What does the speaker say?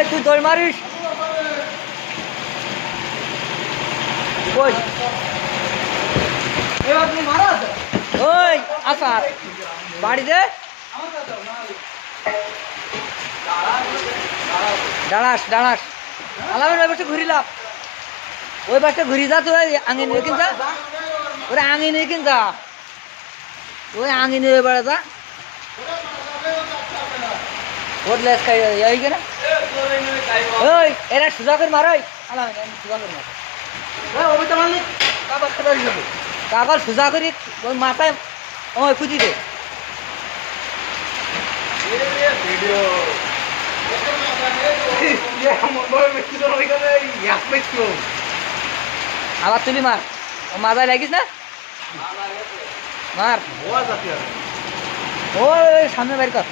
ওই তুই দৌড় মারিস ওই ওই আসার বাড়িতে দাঁড়াস দাঁড়াস আলামের ওই পাশে ঘুরিলাম ওই পাশে ঘুরি যা তুই আঙিন নিয়ে কিনতা ওরা আঙিন নিয়ে কিনতা ওই আঙিন নিয়ে বেড়া যা ওর লেস খাই এই কেনা ওই এরা সোজা করে মারোই আলাম সোজা করে মার কাগজ সোজা করি ওই মাথায় ওই কুচি দে আবার তুলি মার মাথায় লাগিস না মার ওই সামনে বাইর কর